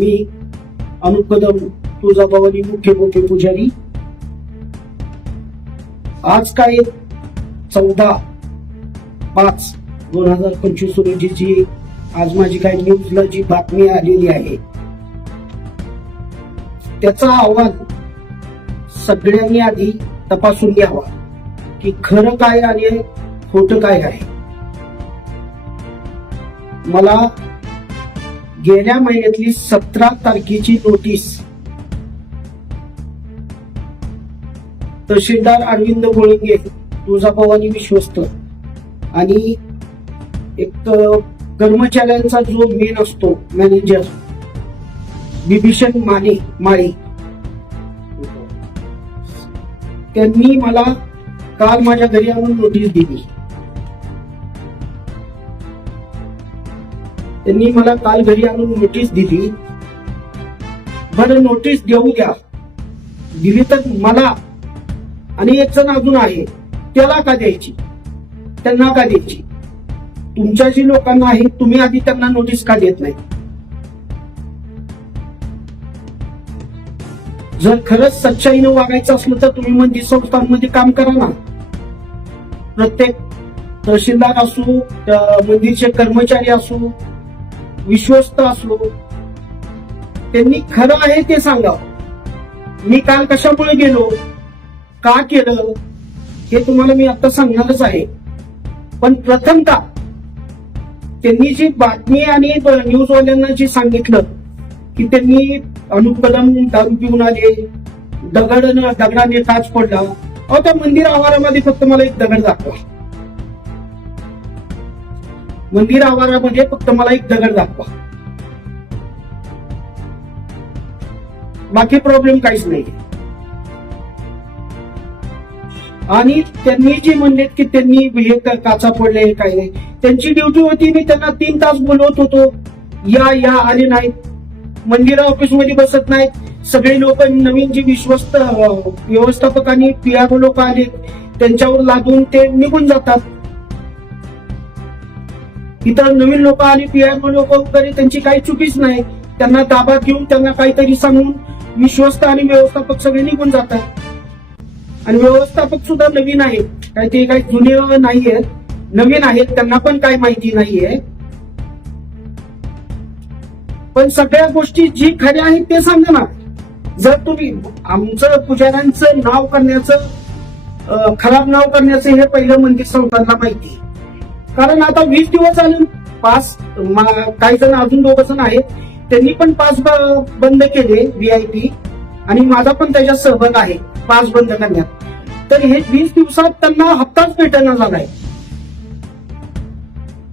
मी अनुप कदम तुळजाभवानी मुख्य पुजारी. आज काय 14/5/2025 रोजीची आज माझी काही न्यूजला जी बातमी आलेली आहे त्याचा अहवाल सगळ्यांनी आधी तपासून घ्यावा की खरं काय आणि खोटं काय आहे. मला गेल्या महिन्यातली 17 तारखेची नोटीस तहसीलदार अरविंद गोळिंगे तुळजाभवानी विश्वस्त आणि एक कर्मचाऱ्यांचा जो मेन असतो मॅनेजर बिभीषण माळी त्यांनी मला काल माझ्या घरी आणून नोटीस दिली. त्यांनी मला काल घरी आणून नोटीस दिली. बरं, नोटीस देऊ द्या, दिली तर मला आणि एक जण अजून आहे त्याला का द्यायची, त्यांना का द्यायची? तुमच्या जी लोकांना आहे तुम्ही आधी त्यांना नोटीस का देत नाही? जर खरंच सच्चाईनं वागायचं असलं तर तुम्ही मंदिर संस्थांमध्ये काम करा ना. प्रत्येक तहसीलदार असो, मंदिरचे कर्मचारी असो, विश्वस्त असो, त्यांनी खरं आहे ते सांगावं. मी काल कशामुळे गेलो, का केलं हे तुम्हाला मी आता सांगणारच आहे. पण प्रथमतः त्यांनी जी बातमी आणि न्यूजवाल्यांना जे सांगितलं की त्यांनी अनुप कदम दारू पिऊन आले, दगडाने टाच पडला. अहो, त्या मंदिर आवारामध्ये फक्त मला एक दगड दाखवा. मंदिर आवारामध्ये फक्त मला एक दगड दाखवा, बाकी प्रॉब्लेम काहीच नाही. आणि त्यांनी जे म्हणले की त्यांनी हे काचा पडले काय नाही, त्यांची ड्युटी होती. मी त्यांना 3 तास बोलवत होतो, या आले नाहीत. मंदिर ऑफिस मध्ये बसत नाहीत. सगळे लोक नवीन जे विश्वस्त व्यवस्थापक आणि पीआरओ लोक आले त्यांच्यावर लादून ते निघून जातात. इतर नवीन लोक आली, पीआरओ लोक वगैरे, त्यांची काही चुकीच नाही. त्यांना ताब्यात घेऊन त्यांना काहीतरी सांगून विश्वस्त आणि व्यवस्थापक सगळे निघून जातात. आणि व्यवस्थापक सुद्धा नवीन आहेत, काय ते काही जुने नाहीयेत, नवीन आहेत. त्यांना पण काही माहिती नाहीये. पण सगळ्या गोष्टी जी खऱ्या आहेत ते सांगा ना. जर तुम्ही आमचं पुजाऱ्यांचं नाव करण्याचं, खराब नाव करण्याचं हे पहिलं मंदिर संस्थांना माहिती. कारण आता 20 दिवस झाले पास, काही जण अजून 2 जण आहेत, त्यांनी पण पास बंद केले VIP, आणि माझा पण त्याच्यात सहभाग आहे पास बंद करण्यात. तर हे 20 दिवसात त्यांना हप्ताच भेटना झालाय.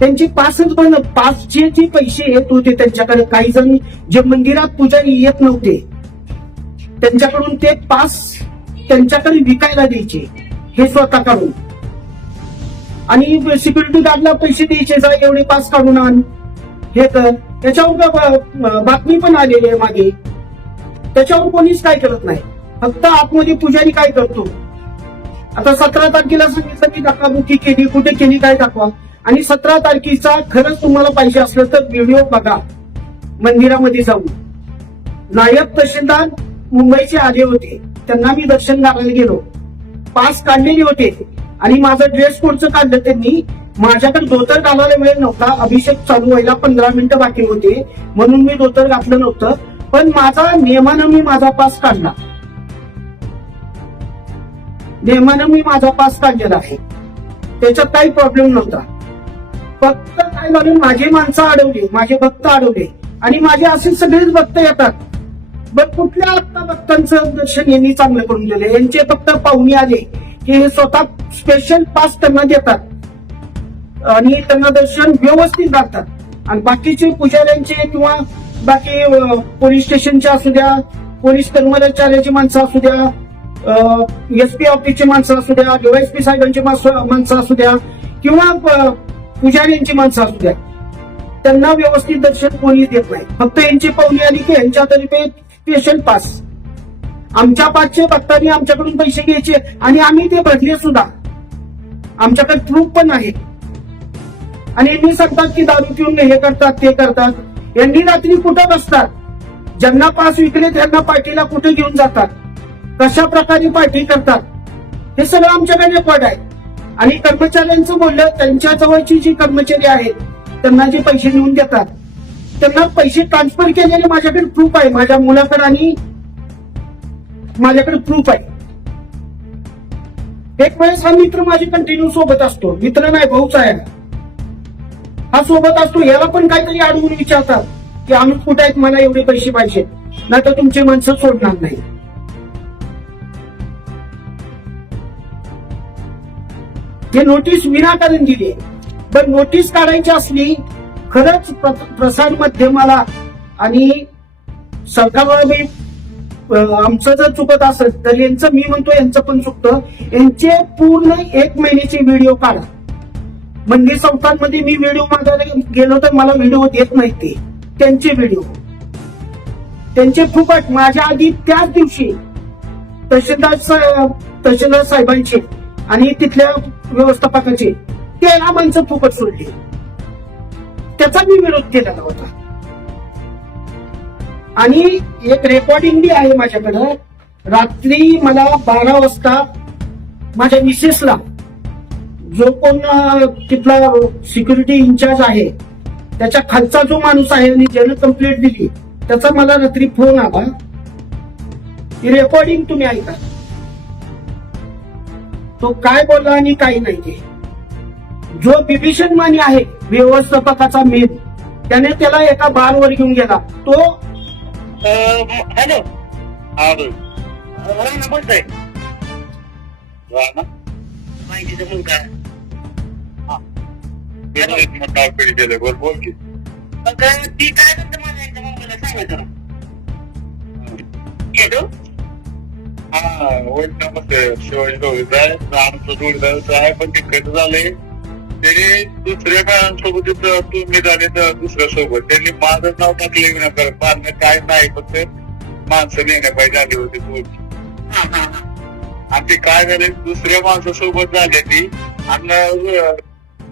त्यांची पासच बंद. पासचे जे पैसे येत होते त्यांच्याकडे, काही जण जे मंदिरात पुजारी येत नव्हते त्यांच्याकडून ते पास त्यांच्याकडे विकायला द्यायचे, हे स्वतः काढून. आणि सिक्युरिटी गार्डला पैसे द्यायचे, जा एवढे पास काढून आण, हे कर. त्याच्यावर बातमी पण आलेली आहे मागे. त्याच्यावर कोणीच काय करत नाही. फक्त आतमध्ये पुजारी काय करतो. आता 17 तारखेला सांगितलं की धक्काबुक्की केली, कुठे केली काय दाखवा. आणि 17 तारखेचा खरंच तुम्हाला पाहिजे असलं तर व्हिडिओ बघा मंदिरामध्ये जाऊन. नायब तहसीलदार मुंबईचे आले होते, त्यांना मी दर्शन घालायला गेलो. पास काढलेले होते आणि माझं ड्रेस कोडचं काढलं त्यांनी. माझ्याकडे धोतर घालायला वेळ नव्हता, अभिषेक चालू व्हायला 15 मिनिटं बाकी होते, म्हणून मी धोतर घातलं नव्हतं. पण माझा नियमानं मी माझा पास काढला, नियमानं मी माझा पास काढलेला आहे. त्याच्यात काही प्रॉब्लेम नव्हता. फक्त काय म्हणून माझे माणसं अडवले, माझे भक्त अडवले. आणि माझे असे सगळेच भक्त येतात. बट कुठल्या आत्ता भक्तांचं दर्शन यांनी चांगलं करून दिले. यांचे फक्त पाहुणे आले की हे स्वतः स्पेशल पास त्यांना देतात आणि त्यांना दर्शन व्यवस्थित करतात. आणि बाकीचे पुजाऱ्यांचे किंवा बाकी पोलीस स्टेशनचे असू द्या, पोलीस कर्मचाऱ्याची माणसं असू द्या, SP ऑफिसची माणसं असू द्या, DYSP साहेबांची माणसं असू द्या, किंवा पुजाऱ्यांची माणसं असू द्या, त्यांना व्यवस्थित दर्शन कोणी देत नाही. फक्त यांची पाहुणे आली की यांच्यातर्फे स्पेशल पास. आमच्या पाचशे भक्तांनी आमच्याकडून पैसे घ्यायचे आणि आम्ही ते भरले सुद्धा. आमच्याकडे प्रूफ पण आहे. आणि यांनी सांगतात की दारू पिऊन हे करतात ते करतात. यांनी रात्री कुठं बसतात, ज्यांना पास विकले त्यांना पार्टीला कुठे घेऊन जातात, कशा प्रकारे पार्टी करतात, हे सगळं आमच्याकडे रेकॉर्ड आहे. आणि कर्मचाऱ्यांचं बोललं, त्यांच्या जवळची जी कर्मचारी आहेत त्यांना जे पैसे नेऊन देतात त्यांना पैसे ट्रान्सफर केलेले माझ्याकडे प्रूफ आहे, माझ्या मुलाकडे आणि माझ्याकडे प्रूफ आहे. एक वेळेस हा मित्र माझी कंटिन्यू सोबत असतो, मित्र नाही भाऊच आहे हा, सोबत असतो. याला पण काहीतरी अडवून विचारतात की आम्ही कुठे आहेत, मला एवढे पैसे पाहिजे, नाही तर तुमची माणसं सोडणार नाही. हे नोटीस विनाकारण दिली, पण नोटीस काढायची असली खरंच प्रसार माध्यमाला आणि सरकारला आमचं जर चुकत असेल तर यांचं, मी म्हणतो यांचं पण चुकतं, यांचे पूर्ण 1 महिन्याचे व्हिडिओ काढा. मंदिर संस्थांमध्ये मी व्हिडिओ मागायला गेलो तर मला व्हिडिओ देत नाही, ते त्यांचे व्हिडिओ, त्यांचे फुकट. माझ्या आधी त्याच दिवशी तहसीलदार साहेबांचे आणि तिथल्या व्यवस्थापकाचे 13 माणसं फुकट सोडली, त्याचा मी विरोध केलेला होता. आणि एक रेकॉर्डिंग बी आहे माझ्याकडं. रात्री मला 12 वाजता माझ्या मिसेसला, जो कोण तिथला सिक्युरिटी इन्चार्ज आहे त्याच्या खालचा जो माणूस आहे आणि ज्यानं कंप्लेंट दिली त्याचा मला रात्री फोन आला. ही रेकॉर्डिंग तुम्ही ऐका, तो काय बोलला आणि काही नाही. ते जो बिभीषण माने आहे व्यवस्थापकाचा मेन, त्याने त्याला एका बारवर घेऊन गेला. तो हॅलो, राणा बोलतोय. माहितीचा मुलगा. बोल की. ती काय म्हणते माझ्या एकदा मुंबईला सांगायचं. हॅलो, हा होईल ना. मग शिवाजी जोडीचा आहे, रामचं जोडीदारचं आहे, पण ते कसं झालंय त्याने दुसऱ्या काळांसोबत तुम्ही झाले तर दुसऱ्या सोबत त्यांनी माझं नाव टाकले विनाकारण. पाहणं काय नाही, फक्त माणसं नेण्या पाहिजे आली होती थोडी. आणि ते काय झाले दुसऱ्या माणसासोबत झाले ती. आणि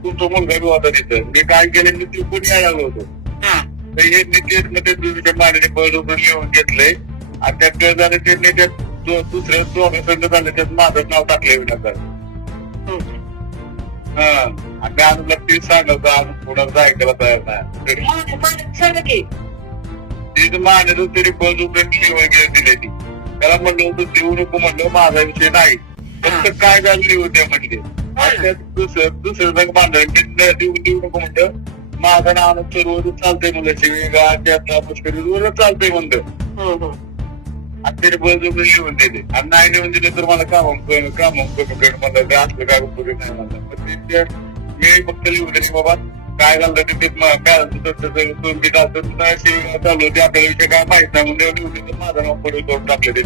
तुमचा मुलगा बी होता तिथं. मी काय केलं मी ते कोणी आलो होतो तर हे निकेत मध्ये तुझ्या मानेने बरोबर लिहून घेतलंय. आणि त्यात काय झालं त्यांनी त्यात दुसऱ्या दोघांसंग झालं त्यात माझं नाव टाकलंय विनाकारण. आणि आम्हाला ते सांगत आम्ही पुढं ऐकायला तयार नाही. तिथे मानेचं तरी बरोबर वगैरे दिले ती. त्याला म्हणलं होतं देऊ नको, म्हणलं माझा विषय नाही, फक्त काय झालं लिहून द्या म्हणले. दुसरं जग बांधलं देऊ नको म्हणलं. माझं नाव सर्व चालतंय म्हणलं, शिवेगा पुष्करी चालतंय म्हणलं. आणि तरी बरोबर लिहून दिले. आणि नाही लिहून दिले तर मला काम म्हणलं असलं काय उपयोग नाही म्हणलं. मी फक्त लिहून दिले बाबा काय झालं तिथे काय तुम्ही चालू होते आपल्याला विषय काय माहित नाही म्हणजे लिहून दिलं. माझं नाव पुढे करून टाकले ते.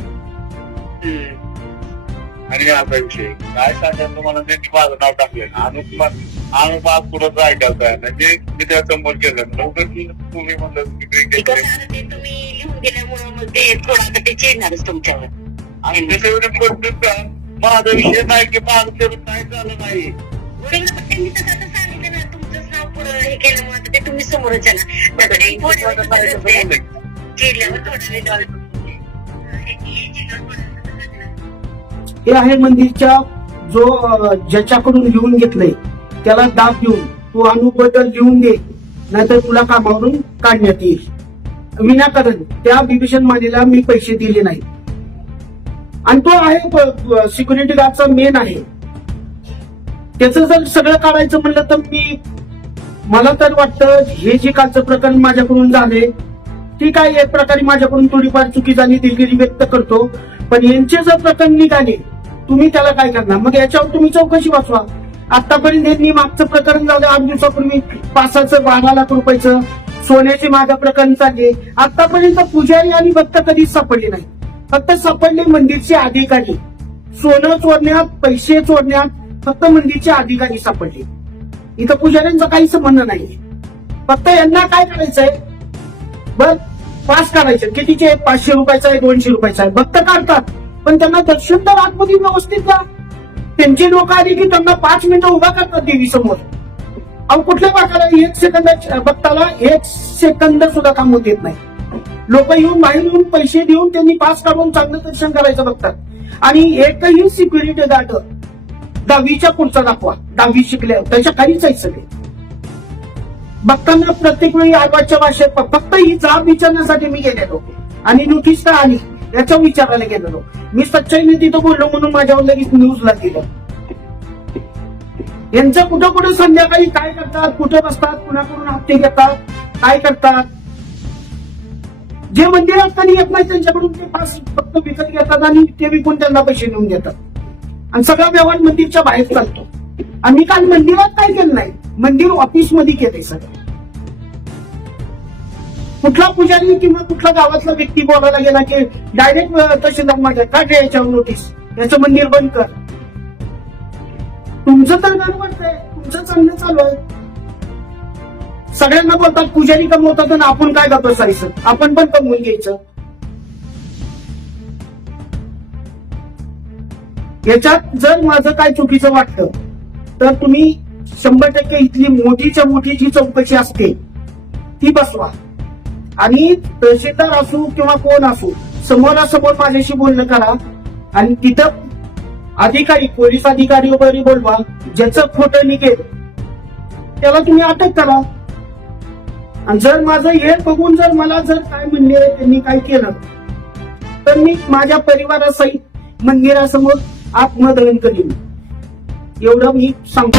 आणि असा विषय काय सांगायचं तुम्हाला, त्यांनी माझं नाव टाकले ना. आणि माझ पुढं ऐकायचं आहे म्हणजे मी त्या समोर केलं तुम्ही म्हणलं तुम्ही लिहून गेल्यामुळे ते थोडं ते चेंजणारच तुमच्यावर. आणि त्याच्या माझा विषय नाही की माझं काय झालं नाही. त्यांनी तसं आता सांगितलं ना, तुमचंच नाव पुढं हे केल्यामुळे ते तुम्ही समोरच आहे ना. हे आहे मंदिरच्या जो ज्याच्याकडून लिहून घेतलंय त्याला दाब देऊन तू अनुबद्दल लिहून दे, नाहीतर तुला कामावरून काढण्यात येईल. विनाकारण त्या बिभीषण मानेला मी पैसे दिले नाही. आणि तो आहे सिक्युरिटी गार्डचा मेन आहे. त्याचं जर सगळं काढायचं म्हणलं तर मला तर वाटतं हे जे कालचं प्रकरण माझ्याकडून झाले ठीक आहे, एक प्रकारे माझ्याकडून थोडीफार चुकी झाली, दिलगिरी व्यक्त करतो. पण यांचे जर प्रकरण निघाले तुम्ही त्याला काय करणार? मग याच्यावर तुम्ही चौकशी वाचवा. आतापर्यंत यांनी मागचं प्रकरण झालं 8 दिवसापूर्वी 5-6 12 लाख रुपयाचं सोन्याचे माझं प्रकरण चालले. आतापर्यंत पुजारी आणि भक्त कधीच सापडले नाही. फक्त सापडले मंदिरचे अधिकारी. सोनं चोरण्यात, पैसे चोरण्यात फक्त मंदिरचे अधिकारी सापडले. इथं पुजाऱ्यांचा काही संबंध नाही. फक्त यांना काय करायचंय, बस पास काढायचे. कितीचे? 500 रुपयाचा आहे, 200 रुपयाचा आहे. भक्त काढतात पण त्यांना दर्शन तर आतमध्ये व्यवस्थित द्या. त्यांचे लोक आले की त्यांना 5 मिनिटं उभा करतात देवी समोर. अहो कुठल्या प्रकारे 1 सेकंद भक्ताला 1 सेकंद सुद्धा थांबवून देत नाही. लोक येऊन बाहेर येऊन पैसे देऊन त्यांनी पास काढून चांगलं दर्शन करायचं बघतात. आणि एकही सिक्युरिटी गार्ड 10वीच्या पुढचा दाखवा, 10वी शिकल्या त्याच्या काहीच आहे सगळे. बघताना प्रत्येक वेळी आवाजच्या भाषेत फक्त ही जाब विचारण्यासाठी मी गेलेलो आणि नोटीस का आली याचा विचारायला गेलेलो. मी सच्चाईने तिथं बोललो म्हणून माझ्यावर लगेच न्यूजला दिलं. यांचं कुठं कुठं संध्याकाळी काय करतात, कुठं बसतात, कुणाकडून हप्ते घेतात, काय करतात. जे मंदिरात कधी येत नाही त्यांच्याकडून ते पास फक्त विकत घेतात आणि ते विकून त्यांना पैसे देऊन देतात आणि सगळा व्यवहार मंदिरच्या बाहेर चालतो. आणि मी काल मंदिरात काय केलं नाही, मंदिर ऑफिस मध्ये केलंय सगळं. कुठला पुजारी किंवा कुठला गावातला व्यक्ती बोलायला गेला की डायरेक्ट तहसीलदार माझ्या काय याच्यावर नोटीस, याचं मंदिर बंद कर. तुमचं तर गडबडतंय, तुमचं चांगलं चालू आहे. सगळ्यांना बोलतात पुजारी कमवतात आणि आपण काय का बसायचं, आपण पण कमवून घ्यायचं. याच्यात जर माझं काय चुकीचं वाटतं तर तुम्ही 100% इथली मोठीच्या मोठी जी चौकशी असते ती बसवा आणि तहसीलदार असू किंवा कोण असू समोरासमोर माझ्याशी बोलणं करा आणि तिथं अधिकारी, पोलीस अधिकारी वगैरे बोलवा. ज्याचं खोटं निघेल त्याला तुम्ही अटक करा. आणि जर माझं हे बघून जर मला जर काय म्हणले त्यांनी काय केलं तर मी माझ्या परिवारासहित मंदिरासमोर आत्मदहन करीन, एवढं मी सांगतो.